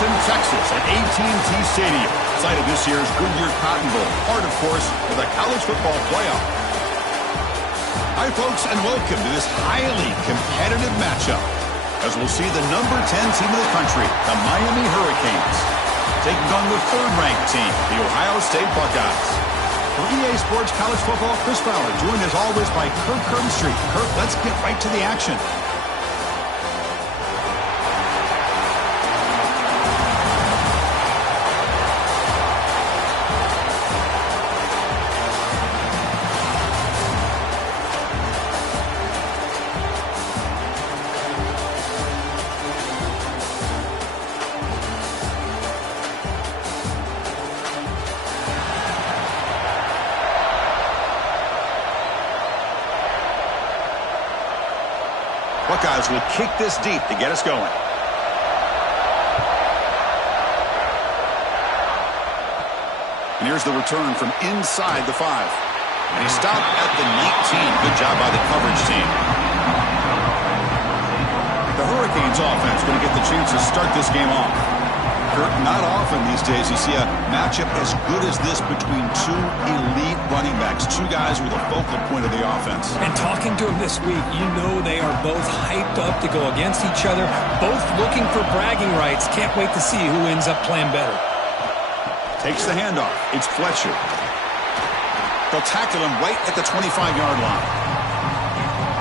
Austin, Texas at AT&T Stadium, site of this year's Goodyear Cotton Bowl, part, of course, of the college football playoff. Hi, folks, and welcome to this highly competitive matchup, as we'll see the number 10 team in the country, the Miami Hurricanes, taking on the third-ranked team, the Ohio State Buckeyes. For EA Sports College Football, Chris Fowler, joined as always by Kirk Street. Kirk, let's get right to the action. Buckeyes will kick this deep to get us going. And here's the return from inside the 5. And he stopped at the 19. Good job by the coverage team. The Hurricanes offense going to get the chance to start this game off. Kirk, not often these days you see a matchup as good as this between two elite running backs, two guys who are the focal point of the offense. And talking to them this week, you know they are both hyped up to go against each other, both looking for bragging rights. Can't wait to see who ends up playing better. Takes the handoff. It's Fletcher. They'll tackle him right at the 25-yard line.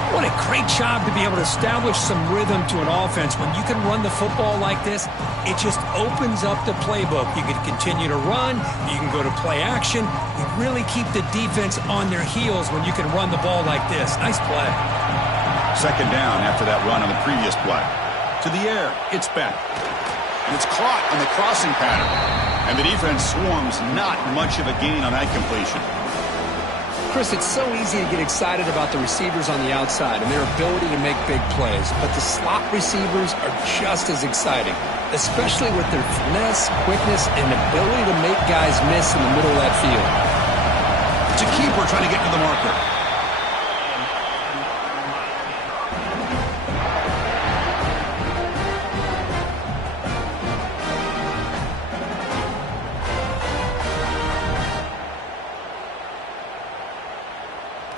What a great job to be able to establish some rhythm to an offense. When you can run the football like this, it just opens up the playbook. You can continue to run. You can go to play action. You really keep the defense on their heels when you can run the ball like this. Nice play. Second down after that run on the previous play. To the air. It's back. And it's caught on the crossing pattern. And the defense swarms not much of a gain on that completion. Chris, it's so easy to get excited about the receivers on the outside and their ability to make big plays, but the slot receivers are just as exciting, especially with their finesse, quickness, and ability to make guys miss in the middle of that field. It's a keeper trying to get to the marker.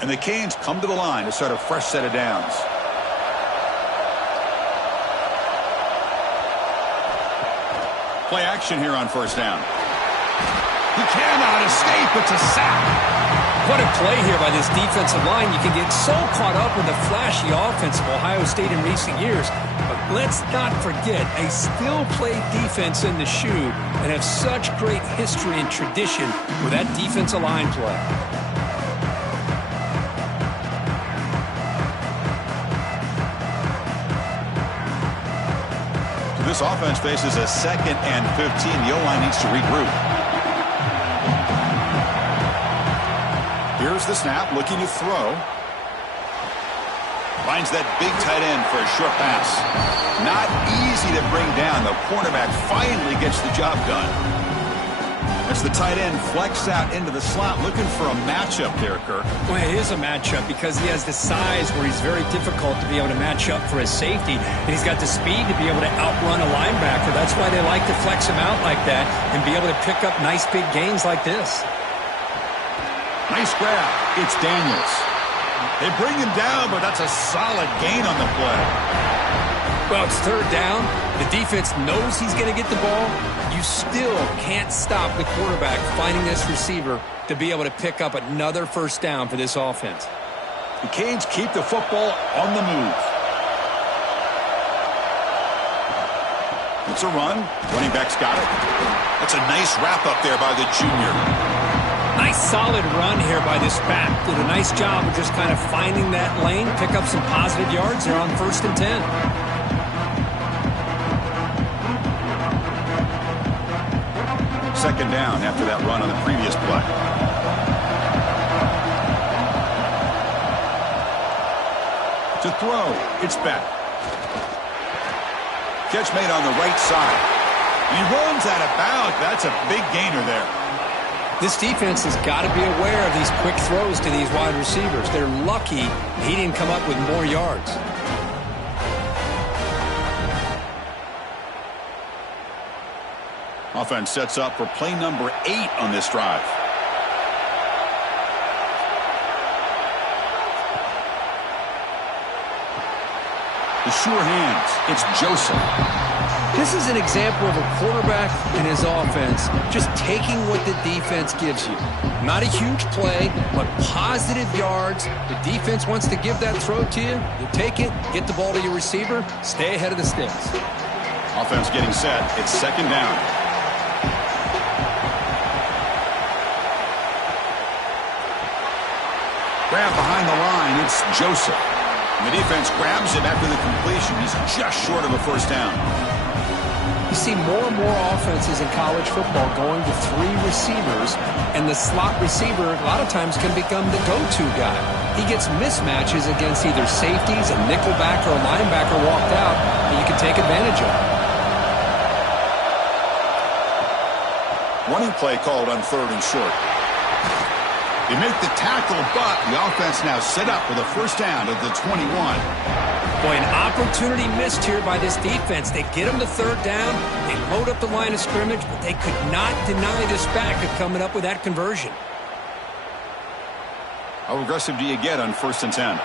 And the Canes come to the line to start a fresh set of downs. Play action here on first down. He cannot escape. It's a sack. What a play here by this defensive line. You can get so caught up with the flashy offense of Ohio State in recent years. But let's not forget a still-play defense in the shoe and have such great history and tradition with that defensive line play. This offense faces a 2nd and 15. The O-line needs to regroup. Here's the snap, looking to throw. Finds that big tight end for a short pass. Not easy to bring down. The cornerback finally gets the job done. As the tight end flexed out into the slot, looking for a matchup there, Kirk. Well, it is a matchup because he has the size where he's very difficult to be able to match up for his safety. And he's got the speed to be able to outrun a linebacker. That's why they like to flex him out like that and be able to pick up nice big gains like this. Nice grab. It's Daniels. They bring him down, but that's a solid gain on the play. Well, it's third down. The defense knows he's going to get the ball. You still can't stop the quarterback finding this receiver to be able to pick up another first down for this offense. The Canes keep the football on the move. It's a run. Running back's got it. That's a nice wrap up there by the junior. Nice solid run here by this back. Did a nice job of just kind of finding that lane, pick up some positive yards there on 1st and 10. Second down after that run on the previous play. To throw, it's back. Catch made on the right side. He runs out of bounds. That's a big gainer there. This defense has got to be aware of these quick throws to these wide receivers. They're lucky he didn't come up with more yards. Offense sets up for play number 8 on this drive. The sure hands. It's Joseph. This is an example of a quarterback and his offense just taking what the defense gives you. Not a huge play, but positive yards. The defense wants to give that throw to you. You take it, get the ball to your receiver, stay ahead of the sticks. Offense getting set. It's second down. Grab behind the line. It's Joseph. And the defense grabs him after the completion. He's just short of a first down. You see more and more offenses in college football going to 3 receivers, and the slot receiver a lot of times can become the go-to guy. He gets mismatches against either safeties, a nickelback, or a linebacker walked out, and you can take advantage of it. Running play called on 3rd and short. They make the tackle, but the offense now set up with a first down at the 21. Boy, an opportunity missed here by this defense. They get them to 3rd down. They load up the line of scrimmage, but they could not deny this back of coming up with that conversion. How aggressive do you get on 1st and 10?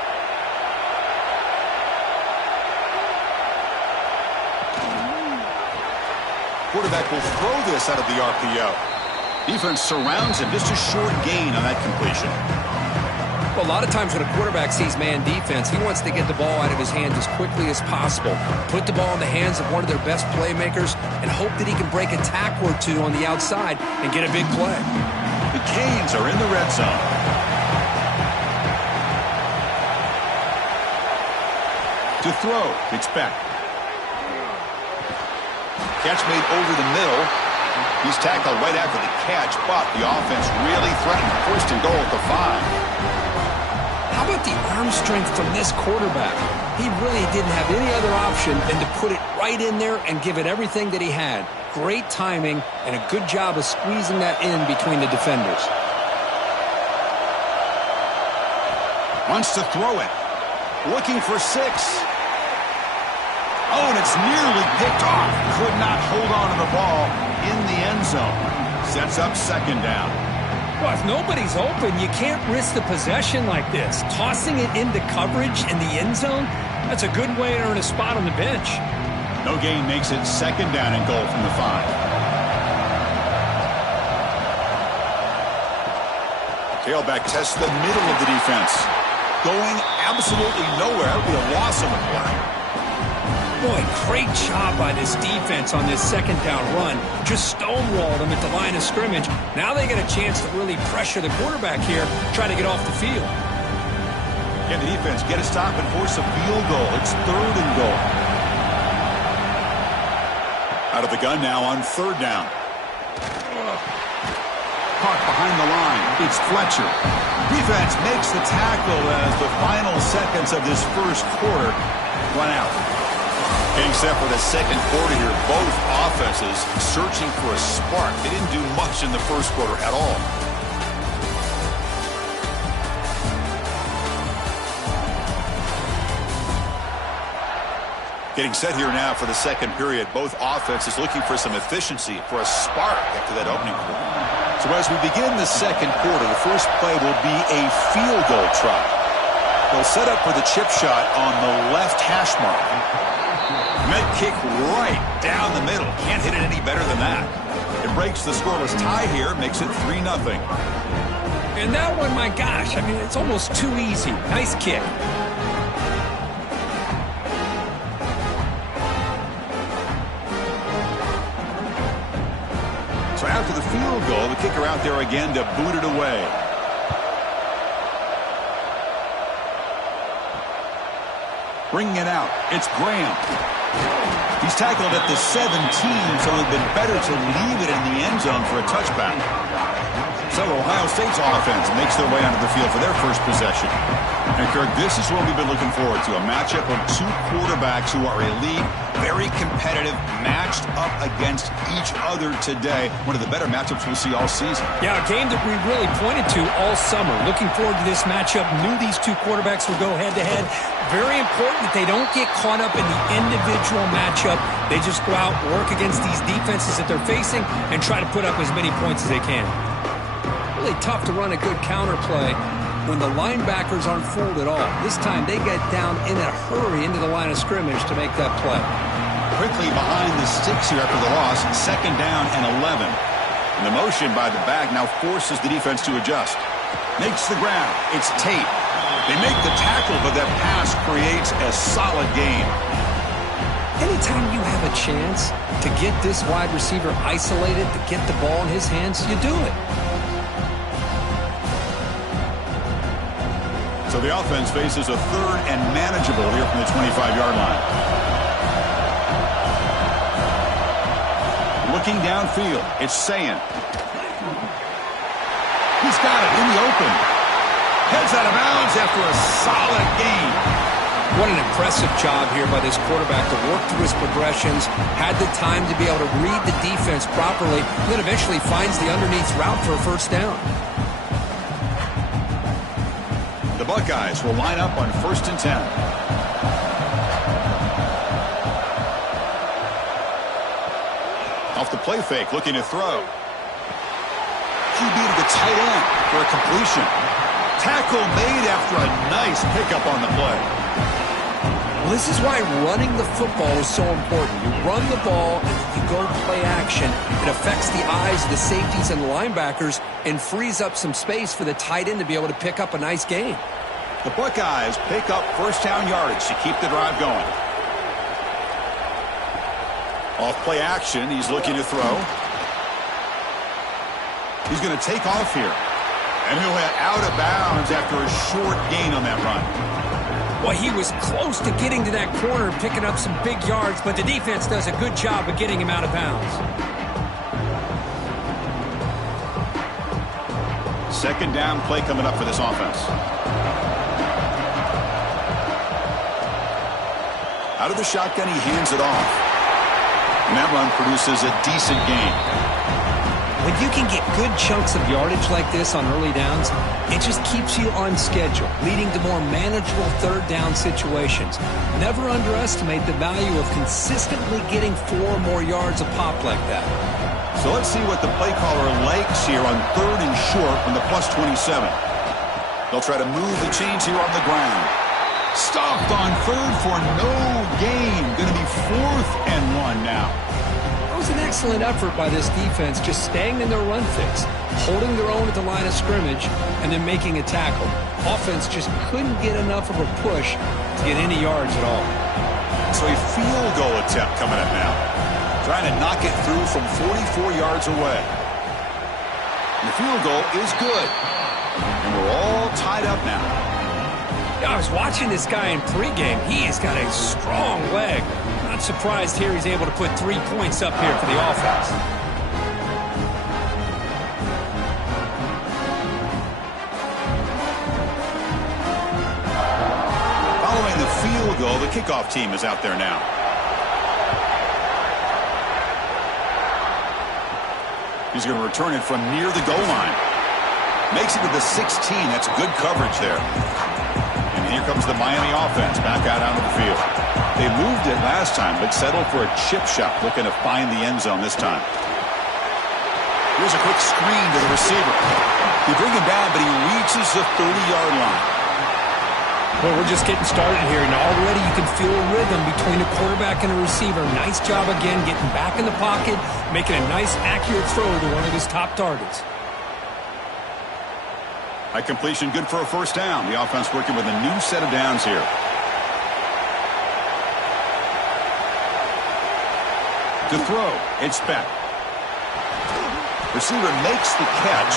Quarterback will throw this out of the RPO. Defense surrounds him. Just a short gain on that completion. Well, a lot of times when a quarterback sees man defense, he wants to get the ball out of his hands as quickly as possible, put the ball in the hands of one of their best playmakers, and hope that he can break a tackle or 2 on the outside and get a big play. The Canes are in the red zone. To throw, it's Beck. Catch made over the middle. He's tackled right after the catch, but the offense really threatened 1st and goal at the 5. How about the arm strength from this quarterback? He really didn't have any other option than to put it right in there and give it everything that he had. Great timing and a good job of squeezing that in between the defenders. Wants to throw it. Looking for 6. Oh, and it's nearly picked off. Could not hold on to the ball in the end zone. Sets up 2nd down. Well, if nobody's open, you can't risk the possession like this. Tossing it into coverage in the end zone, that's a good way to earn a spot on the bench. No gain makes it 2nd down and goal from the 5. Tailback tests the middle of the defense. Going absolutely nowhere. That would be a loss on the play. Boy, great job by this defense on this 2nd down run. Just stonewalled them at the line of scrimmage. Now they get a chance to really pressure the quarterback here, try to get off the field. Can the defense get a stop and force a field goal? It's 3rd and goal. Out of the gun now on 3rd down. Caught behind the line. It's Fletcher. Defense makes the tackle as the final seconds of this first quarter run out. Getting set for the 2nd quarter here. Both offenses searching for a spark. They didn't do much in the first quarter at all. Getting set here now for the 2nd period. Both offenses looking for some efficiency, for a spark after that opening quarter. So as we begin the 2nd quarter, the first play will be a field goal try. They'll set up for the chip shot on the left hash mark. Met kick right down the middle. Can't hit it any better than that. It breaks the scoreless tie here, makes it 3-0. And that one, my gosh, I mean, it's almost too easy. Nice kick. So after the field goal, the kicker out there again to boot it away. Bringing it out, it's Graham. He's tackled at the 17, so it would have been better to leave it in the end zone for a touchback. So Ohio State's offense makes their way onto the field for their first possession. And Kirk, this is what we've been looking forward to, a matchup of two quarterbacks who are elite, very competitive, matched up against each other today. One of the better matchups we'll see all season. Yeah, a game that we really pointed to all summer. Looking forward to this matchup. Knew these two quarterbacks would go head-to-head. Very important that they don't get caught up in the individual matchup. They just go out, work against these defenses that they're facing, and try to put up as many points as they can. Really tough to run a good counter play when the linebackers aren't fooled at all. This time they get down in a hurry into the line of scrimmage to make that play. Quickly behind the sticks here after the loss, 2nd down and 11. And the motion by the back now forces the defense to adjust. Makes the ground. It's Tate. They make the tackle, but that pass creates a solid gain. Anytime you have a chance to get this wide receiver isolated, to get the ball in his hands, you do it. So the offense faces a 3rd and manageable here from the 25-yard line. Looking downfield, it's Sayan. He's got it in the open. Heads out of bounds after a solid gain. What an impressive job here by this quarterback to work through his progressions, had the time to be able to read the defense properly, and then eventually finds the underneath route for a first down. The Buckeyes will line up on 1st and 10. Off the play fake, looking to throw. QB to the tight end for a completion. Tackle made after a nice pickup on the play. Well, this is why running the football is so important. You run the ball and then you go play action. It affects the eyes of the safeties and the linebackers and frees up some space for the tight end to be able to pick up a nice gain. The Buckeyes pick up first down yardage to keep the drive going. Off play action, he's looking to throw. He's going to take off here. And he'll head out of bounds after a short gain on that run. Well, he was close to getting to that corner and picking up some big yards, but the defense does a good job of getting him out of bounds. 2nd down play coming up for this offense. Out of the shotgun, he hands it off. And that run produces a decent gain. When you can get good chunks of yardage like this on early downs, it just keeps you on schedule, leading to more manageable 3rd down situations. Never underestimate the value of consistently getting 4 or more yards a pop like that. So let's see what the play caller likes here on 3rd and short from the +27. They'll try to move the chains here on the ground. Stopped on 3rd for no gain. Going to be 4th and 1 now. That was an excellent effort by this defense, just staying in their run fix, holding their own at the line of scrimmage, and then making a tackle. Offense just couldn't get enough of a push to get any yards at all. So a field goal attempt coming up now. Trying to knock it through from 44 yards away. And the field goal is good. And we're all tied up now. Yeah, I was watching this guy in pregame. He has got a strong leg. Not surprised here he's able to put 3 points up here for the offense. Following the field goal, the kickoff team is out there now. He's going to return it from near the goal line. Makes it to the 16. That's good coverage there. And here comes the Miami offense back out onto the field. They moved it last time, but settled for a chip shot, looking to find the end zone this time. Here's a quick screen to the receiver. They bring him down, but he reaches the 30-yard line. Well, we're just getting started here, and already you can feel a rhythm between a quarterback and a receiver. Nice job again getting back in the pocket, making a nice, accurate throw to one of his top targets. High completion, good for a first down. The offense working with a new set of downs here. To throw, it's Beck. Receiver makes the catch,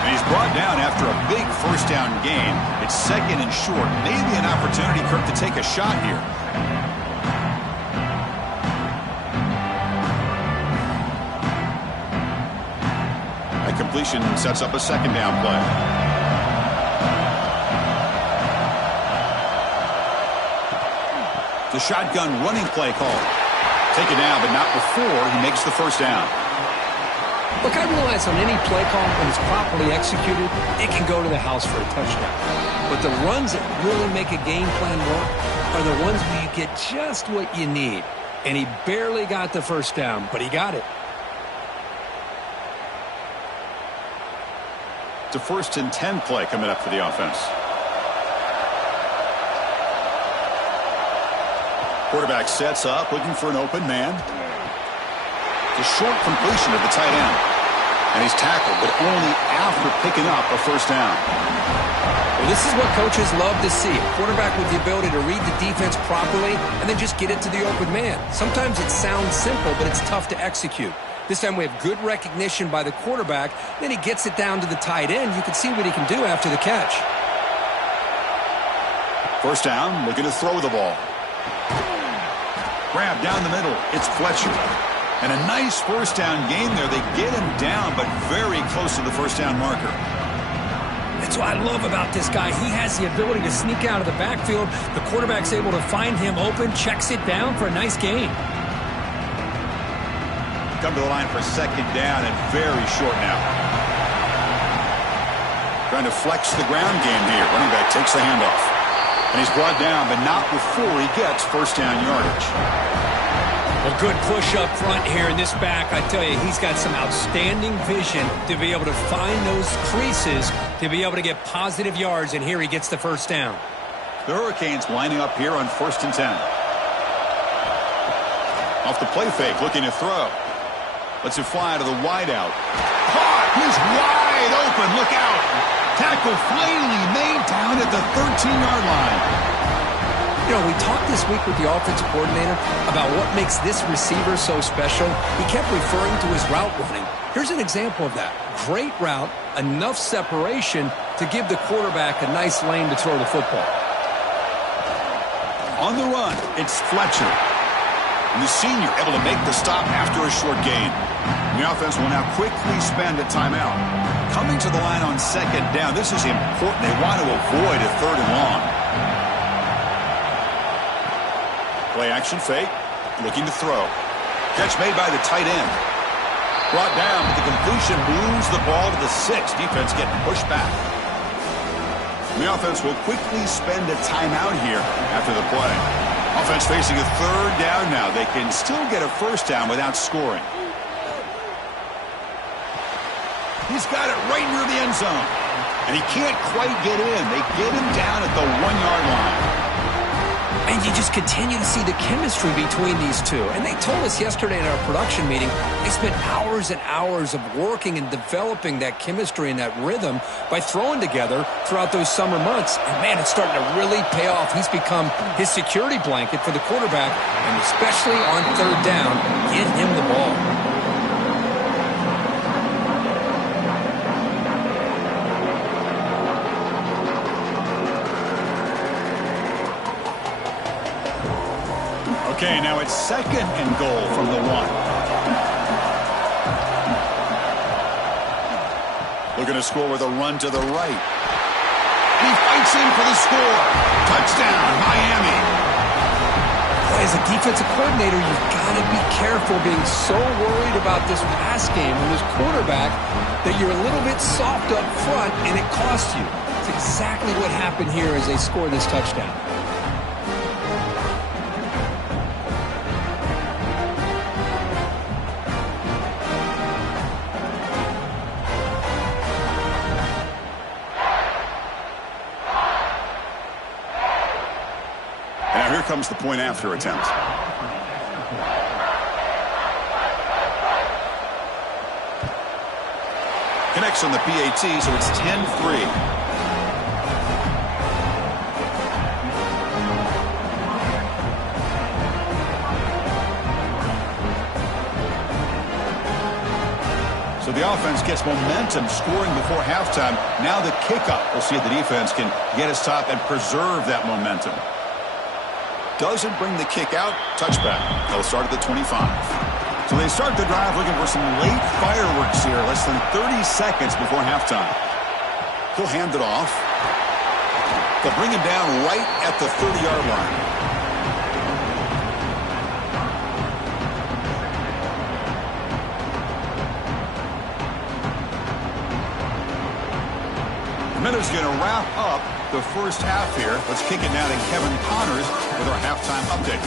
and he's brought down after a big first down gain. It's 2nd and short. Maybe an opportunity, Kirk, to take a shot here. completion sets up a second down play. The shotgun running play call. Taken down, but not before he makes the first down. Look, I realize on any play call, when it's properly executed, it can go to the house for a touchdown. But the runs that really make a game plan work are the ones where you get just what you need. And he barely got the first down, but he got it. It's a 1st and 10 play coming up for the offense. Quarterback sets up, looking for an open man. It's a short completion to the tight end. And he's tackled, but only after picking up a first down. Well, this is what coaches love to see. A quarterback with the ability to read the defense properly and then just get it to the open man. Sometimes it sounds simple, but it's tough to execute. This time we have good recognition by the quarterback. Then he gets it down to the tight end. You can see what he can do after the catch. First down, looking to throw the ball. Grab down the middle. It's Fletcher. And a nice first down gain there. They get him down, but very close to the first down marker. That's what I love about this guy. He has the ability to sneak out of the backfield. The quarterback's able to find him open, checks it down for a nice gain. Come to the line for second down and very short now. Trying to flex the ground game here. Running back takes the handoff. And he's brought down, but not before he gets first down yardage. Well, good push up front here in this back. I tell you, he's got some outstanding vision to be able to find those creases, to be able to get positive yards, and here he gets the first down. The Hurricanes lining up here on 1st and 10. Off the play fake, looking to throw. Lets it fly to the wideout. Caught! He's wide open. Look out! Tackle finally made down at the 13-yard line. You know, we talked this week with the offensive coordinator about what makes this receiver so special. He kept referring to his route running. Here's an example of that. Great route, enough separation to give the quarterback a nice lane to throw the football. On the run, it's Fletcher. And the senior able to make the stop after a short gain. And the offense will now quickly spend a timeout. Coming to the line on second down, this is important. They want to avoid a 3rd and long. Play action fake, looking to throw. Catch made by the tight end. Brought down, but the completion moves the ball to the 6. Defense getting pushed back. The offense will quickly spend a timeout here after the play. Offense facing a 3rd down now. They can still get a first down without scoring. He's got it right near the end zone. And he can't quite get in. They get him down at the 1-yard line. And you just continue to see the chemistry between these two. And they told us yesterday in our production meeting, they spent hours and hours of working and developing that chemistry and that rhythm by throwing together throughout those summer months. And, man, it's starting to really pay off. He's become his security blanket for the quarterback, and especially on 3rd down, get him the ball. Okay, now it's 2nd and goal from the 1. Looking to score with a run to the right. And he fights in for the score. Touchdown, Miami. As a defensive coordinator, you've got to be careful being so worried about this pass game and this quarterback that you're a little bit soft up front and it costs you. It's exactly what happened here as they score this touchdown. Comes the point after attempt. Connects on the PAT, so it's 10-3. So the offense gets momentum scoring before halftime. Now the kickoff. We'll see if the defense can get a stop and preserve that momentum. Doesn't bring the kick out. Touchback. They'll start at the 25. So they start the drive looking for some late fireworks here, less than 30 seconds before halftime. He'll hand it off. They'll bring him down right at the 30-yard line. Minute's going to wrap up the first half here. Let's kick it now to Kevin Connors with our halftime update.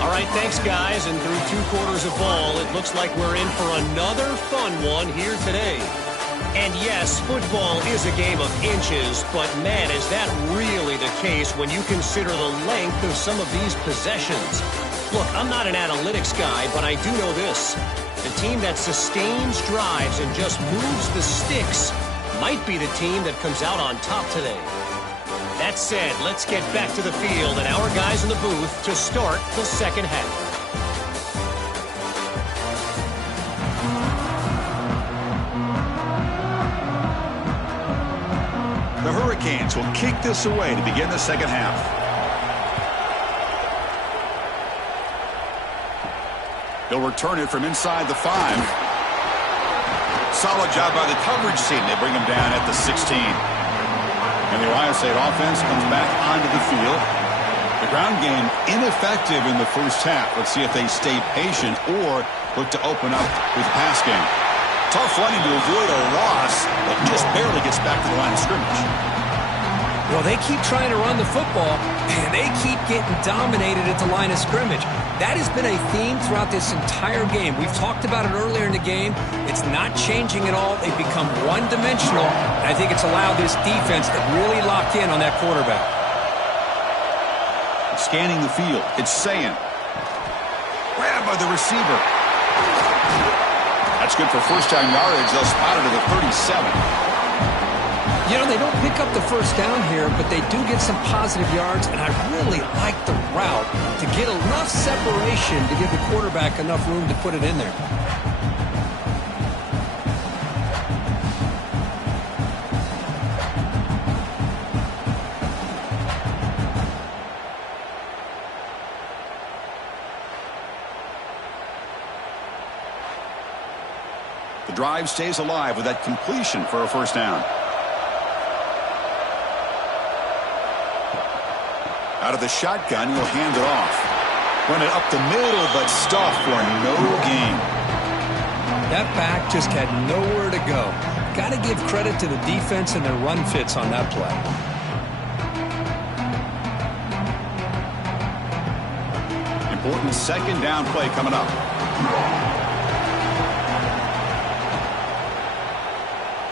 All right, thanks, guys. And through 2 quarters of ball, it looks like we're in for another fun one here today. And yes, football is a game of inches, but man, is that really the case when you consider the length of some of these possessions. Look, I'm not an analytics guy, but I do know this. The team that sustains drives and just moves the sticks might be the team that comes out on top today. That said, let's get back to the field and our guys in the booth to start the second half. The Hurricanes will kick this away to begin the second half. They'll return it from inside the 5. Solid job by the coverage team. They bring him down at the 16. And the Ohio State offense comes back onto the field. The ground game ineffective in the first half. Let's see if they stay patient or look to open up with the pass game. Tough running to avoid a loss, but just barely gets back to the line of scrimmage. Well, they keep trying to run the football, and they keep getting dominated at the line of scrimmage. That has been a theme throughout this entire game. We've talked about it earlier in the game. It's not changing at all. They've become one-dimensional, and I think it's allowed this defense to really lock in on that quarterback. Scanning the field, it's Sayan. Grabbed by the receiver. That's good for first-down yardage. They'll spot it at the 37. You know, they don't pick up the first down here, but they do get some positive yards, and I really like the route to get enough separation to give the quarterback enough room to put it in there. The drive stays alive with that completion for a first down. Out of the shotgun, he'll hand it off. Run it up the middle, but stuffed for no gain. That back just had nowhere to go. Got to give credit to the defense and their run fits on that play. Important second down play coming up.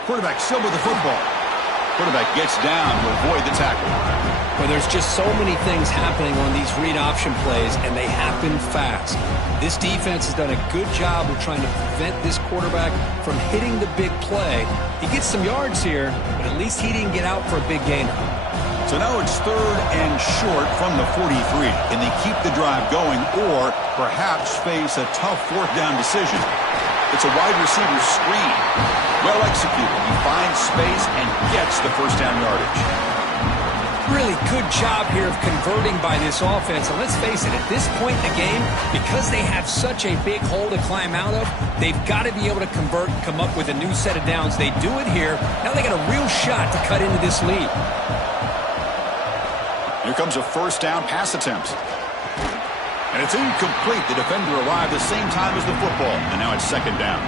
Quarterback still with the football. Quarterback gets down to avoid the tackle. Well, there's just so many things happening on these read option plays, and they happen fast. This defense has done a good job of trying to prevent this quarterback from hitting the big play. He gets some yards here, but at least he didn't get out for a big gainer. So now it's 3rd and short from the 43. Can they keep the drive going or perhaps face a tough 4th down decision? It's a wide receiver screen. Well executed. He finds space and gets the first down yardage. Really good job here of converting by this offense. And let's face it, at this point in the game, because they have such a big hole to climb out of, they've got to be able to convert and come up with a new set of downs. They do it here. Now they got a real shot to cut into this lead. Here comes a first down pass attempt. And it's incomplete. The defender arrived the same time as the football. And now it's 2nd down.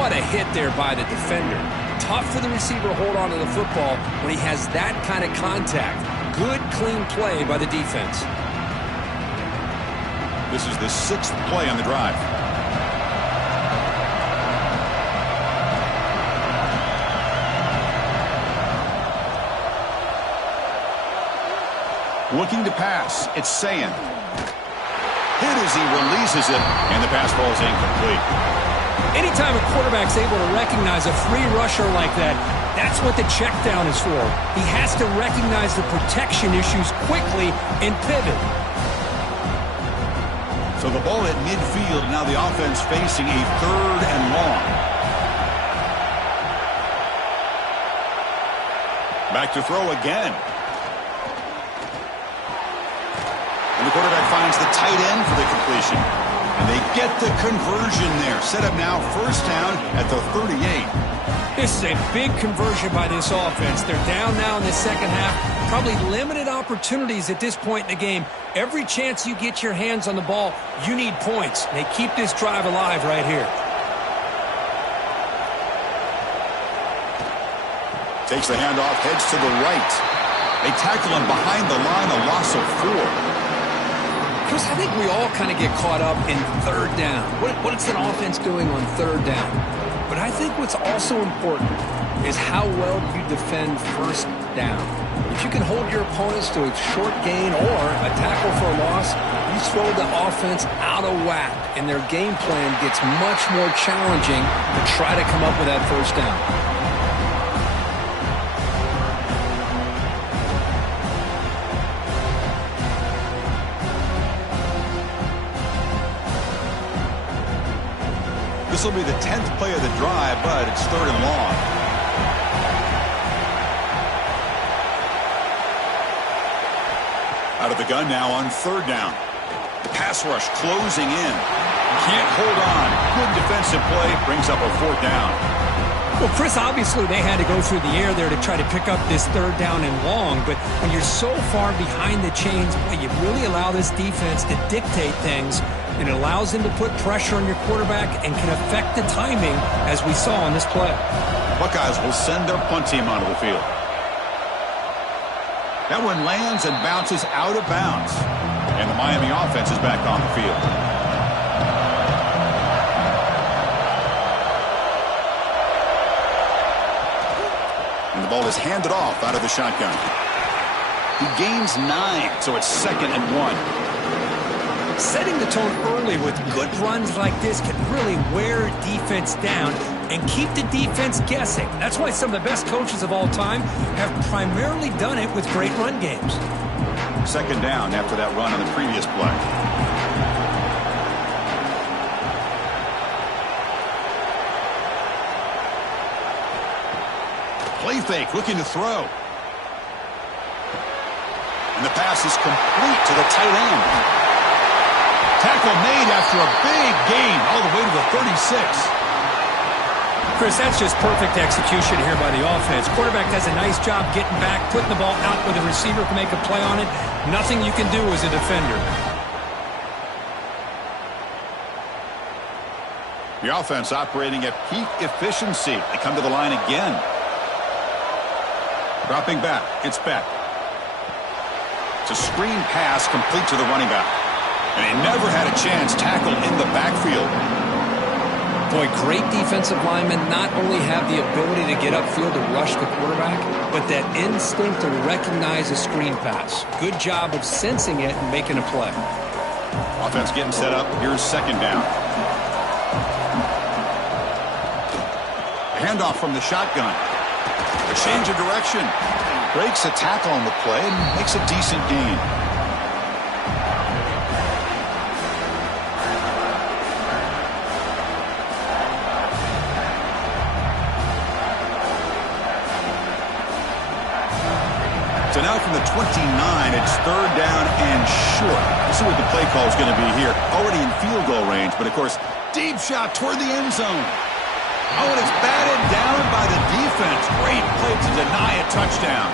What a hit there by the defender. Tough for the receiver to hold on to the football when he has that kind of contact. Good, clean play by the defense. This is the 6th play on the drive. Looking to pass. It's Sayan. Hit as he releases it, and the pass ball is incomplete. Anytime a quarterback's able to recognize a free rusher like that, that's what the check down is for. He has to recognize the protection issues quickly and pivot. So the ball at midfield, now the offense facing a 3rd and long. Back to throw again. And the quarterback finds the tight end for the completion. And they get the conversion there. Set up now, first down at the 38. This is a big conversion by this offense. They're down now in the second half. Probably limited opportunities at this point in the game. Every chance you get your hands on the ball, you need points. They keep this drive alive right here. Takes the handoff, heads to the right. They tackle him behind the line, a loss of 4. Chris, I think we all kind of get caught up in third down. What's an offense doing on third down? But I think what's also important is how well you defend first down. If you can hold your opponents to a short gain or a tackle for a loss, you throw the offense out of whack, and their game plan gets much more challenging to try to come up with that first down. This will be the 10th play of the drive, but it's third and long. Out of the gun now on third down. The pass rush closing in. Can't hold on. Good defensive play. Brings up a fourth down. Well, Chris, obviously they had to go through the air there to try to pick up this third down and long, but when you're so far behind the chains, boy, you really allow this defense to dictate things, and it allows them to put pressure on your quarterback and can affect the timing, as we saw on this play. Buckeyes will send their punt team onto the field. That one lands and bounces out of bounds, and the Miami offense is back on the field. And the ball is handed off out of the shotgun. He gains 9, so it's 2nd and 1. Setting the tone early with good runs like this can really wear defense down and keep the defense guessing. That's why some of the best coaches of all time have primarily done it with great run games. 2nd down after that run on the previous play. Play fake, looking to throw. And the pass is complete to the tight end. Tackle made after a big gain all the way to the 36. Chris, that's just perfect execution here by the offense. Quarterback does a nice job getting back, putting the ball out where the receiver can make a play on it. Nothing you can do as a defender. The offense operating at peak efficiency. They come to the line again. Dropping back. It's Beck. It's a screen pass complete to the running back. And he never had a chance tackled in the backfield. Boy, great defensive linemen not only have the ability to get upfield to rush the quarterback, but that instinct to recognize a screen pass. Good job of sensing it and making a play. Offense getting set up. Here's 2nd down. Handoff from the shotgun. A change of direction. Breaks a tackle on the play and makes a decent gain. So now from the 29, it's 3rd down and short. Let's see what the play call is going to be here. Already in field goal range, but of course, deep shot toward the end zone. Oh, and it's batted down by the defense. Great play to deny a touchdown.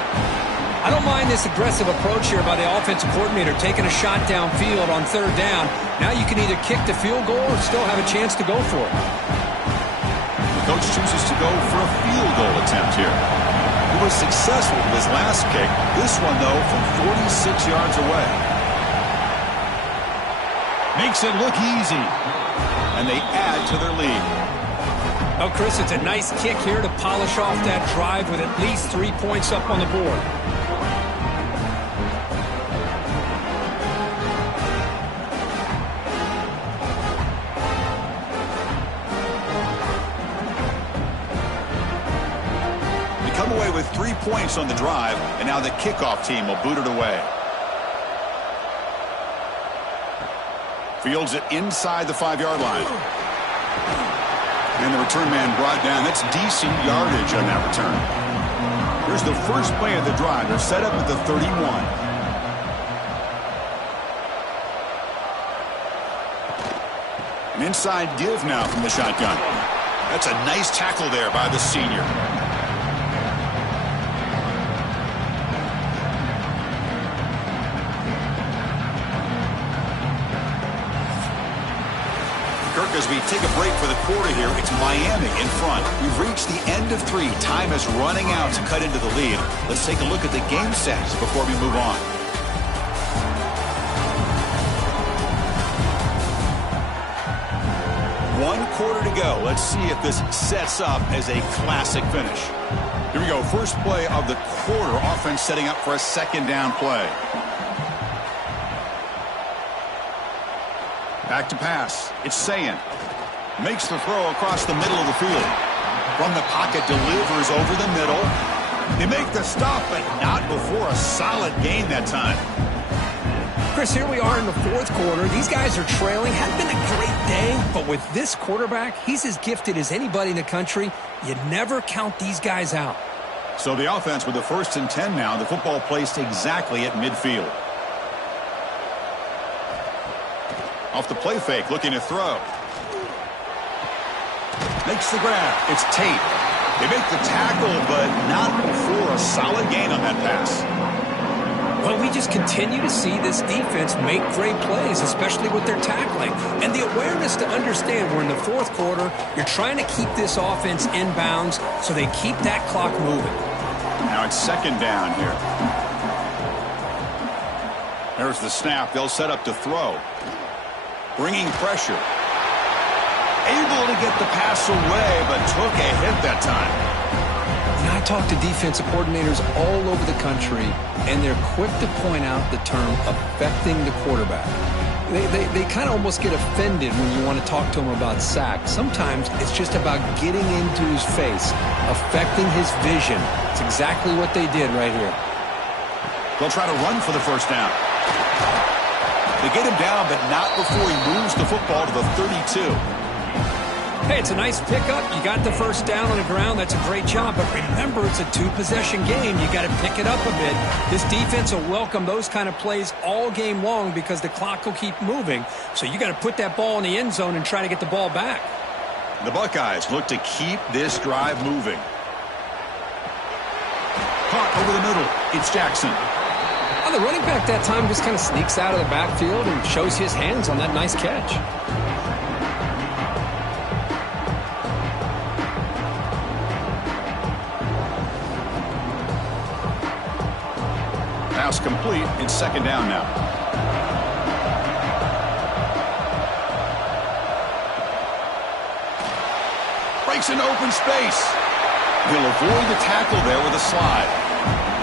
I don't mind this aggressive approach here by the offensive coordinator, taking a shot downfield on 3rd down. Now you can either kick the field goal or still have a chance to go for it. The coach chooses to go for a field goal attempt here. He was successful with his last kick. This one, though, from 46 yards away. Makes it look easy. And they add to their lead. Oh, Chris, it's a nice kick here to polish off that drive with at least 3 points up on the board. Come away with 3 points on the drive, and now the kickoff team will boot it away. Fields it inside the 5-yard line. And the return man brought down. That's decent yardage on that return. Here's the first play of the drive. They're set up at the 31. An inside give now from the shotgun. That's a nice tackle there by the senior. Kirk, as we take a break for the quarter here, it's Miami in front. We've reached the end of 3. Time is running out to cut into the lead. Let's take a look at the game stats before we move on. One quarter to go. Let's see if this sets up as a classic finish. Here we go. First play of the quarter. Offense setting up for a second down play. Back to pass. It's Sayin. Makes the throw across the middle of the field. From the pocket, delivers over the middle. They make the stop, but not before a solid gain that time. Chris, here we are in the fourth quarter. These guys are trailing. Hadn't been a great day, but with this quarterback, he's as gifted as anybody in the country. You never count these guys out. So the offense with the 1st and 10 now. The football placed exactly at midfield. Off the play fake, looking to throw. Makes the grab. It's Tate. They make the tackle, but not before a solid gain on that pass. Well, we just continue to see this defense make great plays, especially with their tackling. And the awareness to understand we're in the fourth quarter, you're trying to keep this offense in bounds so they keep that clock moving. Now it's second down here. There's the snap. They'll set up to throw. Bringing pressure. Able to get the pass away, but took a hit that time. You know, I talk to defensive coordinators all over the country, and they're quick to point out the term affecting the quarterback. They kind of almost get offended when you want to talk to them about sacks. Sometimes it's just about getting into his face, affecting his vision. It's exactly what they did right here. They'll try to run for the first down. They get him down, but not before he moves the football to the 32. Hey, it's a nice pickup. You got the first down on the ground. That's a great job. But remember, it's a 2-possession game. You got to pick it up a bit. This defense will welcome those kind of plays all game long because the clock will keep moving. So you got to put that ball in the end zone and try to get the ball back. The Buckeyes look to keep this drive moving. Caught over the middle. It's Jackson. Well, the running back that time just kind of sneaks out of the backfield and shows his hands on that nice catch. Pass complete. It's second down now. Breaks into open space. He'll avoid the tackle there with a slide.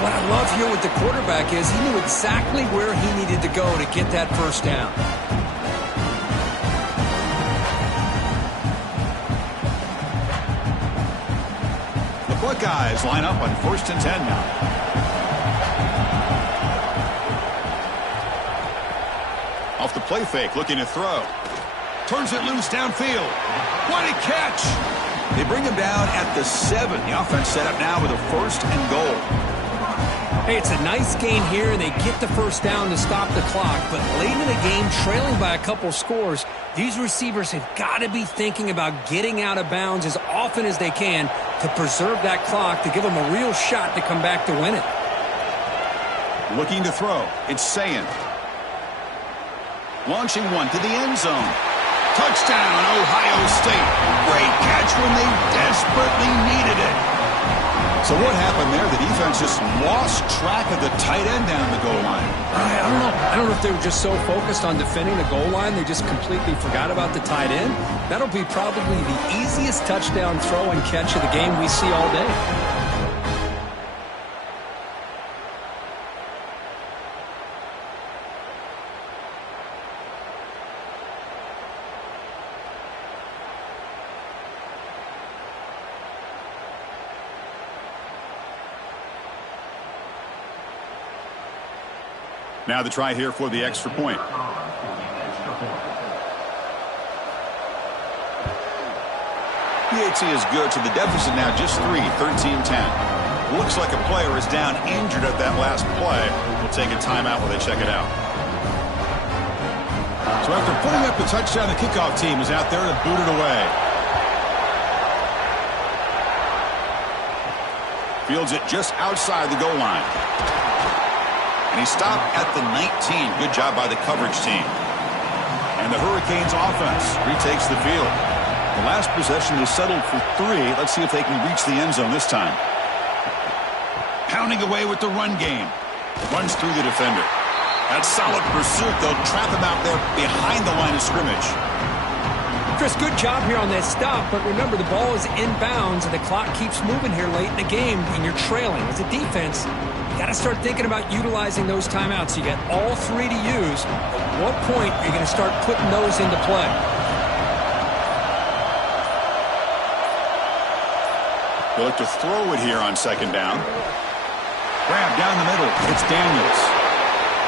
What I love here with the quarterback is he knew exactly where he needed to go to get that first down. The Buckeyes line up on 1st and 10 now. Off the play fake, looking to throw. Turns it loose downfield. What a catch! They bring him down at the 7. The offense set up now with a 1st and goal. Hey, it's a nice game here, and they get the first down to stop the clock. But late in the game, trailing by a couple scores, these receivers have got to be thinking about getting out of bounds as often as they can to preserve that clock, to give them a real shot to come back to win it. Looking to throw. It's Sayin. Launching one to the end zone. Touchdown, Ohio State. Great catch when they desperately needed it. So what happened there? The defense just lost track of the tight end down the goal line. I don't know. I don't know if they were just so focused on defending the goal line they just completely forgot about the tight end. That'll be probably the easiest touchdown throw and catch of the game we see all day. Now the try here for the extra point. PAT is good, so the deficit now just 3, 13-10. Looks like a player is down injured at that last play. We'll take a timeout while they check it out. So after putting up the touchdown, the kickoff team is out there to boot it away. Fields it just outside the goal line. And he stopped at the 19. Good job by the coverage team. And the Hurricanes offense retakes the field. The last possession is settled for 3. Let's see if they can reach the end zone this time. Pounding away with the run game. Runs through the defender. That's solid pursuit. They'll trap him out there behind the line of scrimmage. Chris, good job here on that stop, but remember the ball is inbounds and the clock keeps moving here late in the game and you're trailing. As a defense, you got to start thinking about utilizing those timeouts. You got all 3 to use. At what point are you going to start putting those into play? They'll look to throw it here on second down. Grab down the middle. It's Daniels.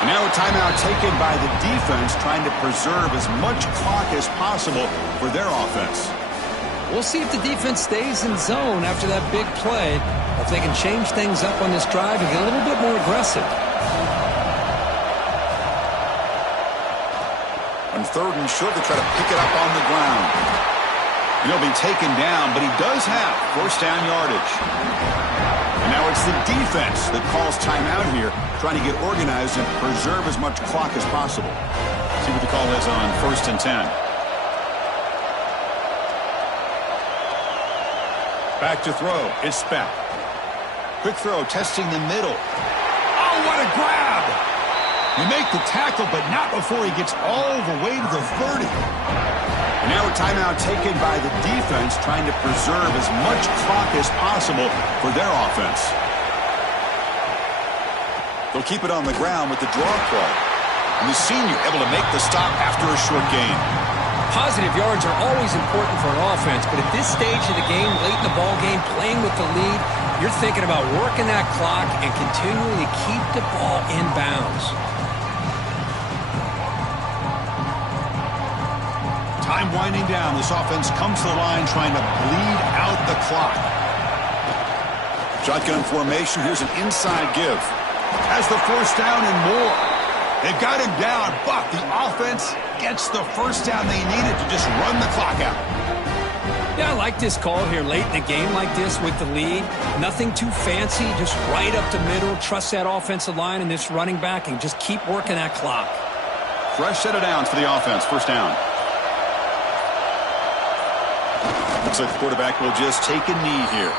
And now a timeout taken by the defense, trying to preserve as much clock as possible for their offense. We'll see if the defense stays in zone after that big play, or if they can change things up on this drive and get a little bit more aggressive. On 3rd and short, they try to pick it up on the ground. And he'll be taken down, but he does have first down yardage. And now it's the defense that calls timeout here, trying to get organized and preserve as much clock as possible. See what the call is on 1st and 10. Back to throw. It's Speck. Quick throw, testing the middle. Oh, what a grab! You make the tackle, but not before he gets all the way to the 30. And now a timeout taken by the defense, trying to preserve as much clock as possible for their offense. They'll keep it on the ground with the draw play. And the senior able to make the stop after a short gain. Positive yards are always important for an offense, but at this stage of the game, late in the ball game, playing with the lead, you're thinking about working that clock and continually keep the ball in bounds. Time winding down. This offense comes to the line trying to bleed out the clock. Shotgun formation. Here's an inside give. Has the first down and more. They've got him down, but the offense gets the first down they needed to just run the clock out. Yeah, I like this call here late in the game like this with the lead. Nothing too fancy, just right up the middle. Trust that offensive line and this running back and just keep working that clock. Fresh set of downs for the offense. First down. Looks like the quarterback will just take a knee here.